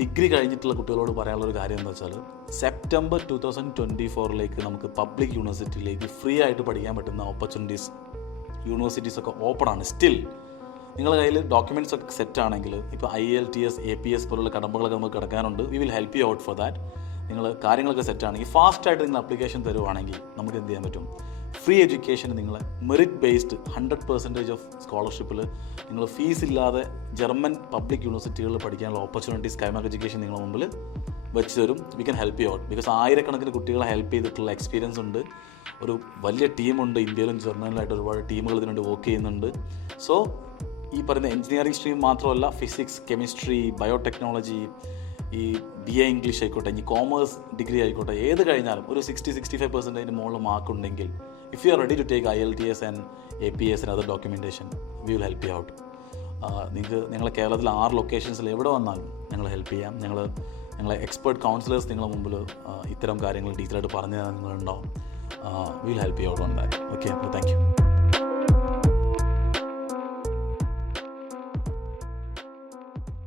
Degree കഴിഞ്ഞിട്ടുള്ള കുട്ടികളോട് പറയാനുള്ള ഒരു കാര്യം എന്താ വെച്ചാൽ സെപ്റ്റംബർ ടു തൗസൻഡ് ട്വന്റി ഫോറിലേക്ക് നമുക്ക് പബ്ലിക് യൂണിവേഴ്സിറ്റിയിലേക്ക് ഫ്രീ ആയിട്ട് പഠിക്കാൻ പറ്റുന്ന ഓപ്പർച്യൂണിറ്റീസ് യൂണിവേഴ്സിറ്റീസ് ഒക്കെ ഓപ്പൺ ആണ്. സ്റ്റിൽ നിങ്ങളുടെ കയ്യിൽ ഡോക്യുമെന്റ്സ് ഒക്കെ സെറ്റ് ആണെങ്കിൽ ഇപ്പോൾ I L T S A P S പോലുള്ള കടമ്പകളൊക്കെ നമുക്ക് കിടക്കാനുണ്ട്. We will help you out for that നിങ്ങൾ കാര്യങ്ങളൊക്കെ സെറ്റ് ആണെങ്കിൽ ഫാസ്റ്റായിട്ട് നിങ്ങൾ അപ്ലിക്കേഷൻ തരുവാണെങ്കിൽ നമുക്ക് എന്ത് ചെയ്യാൻ പറ്റും? ഫ്രീ എഡ്യൂക്കേഷൻ നിങ്ങൾ merit based hundred percentage of സ്കോളർഷിപ്പിൽ നിങ്ങൾ ഫീസ് ഇല്ലാതെ ജർമ്മൻ പബ്ലിക് യൂണിവേഴ്സിറ്റികളിൽ പഠിക്കാനുള്ള ഓപ്പർച്യൂണിറ്റീസ് കൈമാർക്ക് എഡ്യൂക്കേഷൻ നിങ്ങളുടെ മുമ്പിൽ വെച്ച് തരും. We can help you out because ആയിരക്കണക്കിന് കുട്ടികളെ ഹെൽപ്പ് ചെയ്തിട്ടുള്ള എക്സ്പീരിയൻസ് ഉണ്ട്. ഒരു വലിയ ടീമുണ്ട്. ഇന്ത്യയിലും ജർമ്മനിലായിട്ട് ഒരുപാട് ടീമുകൾ ഇതിനുവേണ്ടി വർക്ക് ചെയ്യുന്നുണ്ട്. സോ ഈ പറയുന്ന എഞ്ചിനീയറിംഗ് സ്ട്രീം മാത്രമല്ല ഫിസിക്സ് കെമിസ്ട്രി ബയോടെക്നോളജി ഈ ബി എ ഇംഗ്ലീഷ് ആയിക്കോട്ടെ ഇനി കോമേഴ്സ് ഡിഗ്രി ആയിക്കോട്ടെ ഏത് കഴിഞ്ഞാലും ഒരു സിക്സ്റ്റി സിക്സ്റ്റി ഫൈവ് പെർസെന്റേജിന് മുകളിൽ മാർക്ക് ഉണ്ടെങ്കിൽ if you are ready take I L T S and A P S and other documentation we will help you out നിങ്ങൾക്ക് നിങ്ങളെ കേരളത്തിൽ ആറ് ലൊക്കേഷൻസിൽ എവിടെ വന്നാലും ഞങ്ങൾ ഹെൽപ്പ് ചെയ്യാം. ഞങ്ങൾ ഞങ്ങളെ എക്സ്പേർട്ട് കൗൺസിലേഴ്സ് നിങ്ങളുടെ മുമ്പിൽ ഇത്തരം കാര്യങ്ങൾ ഡീറ്റെയിലായിട്ട് പറഞ്ഞു തരാൻ നിങ്ങളുണ്ടാവും. Will help you out on that okay അപ്പോൾ താങ്ക് യു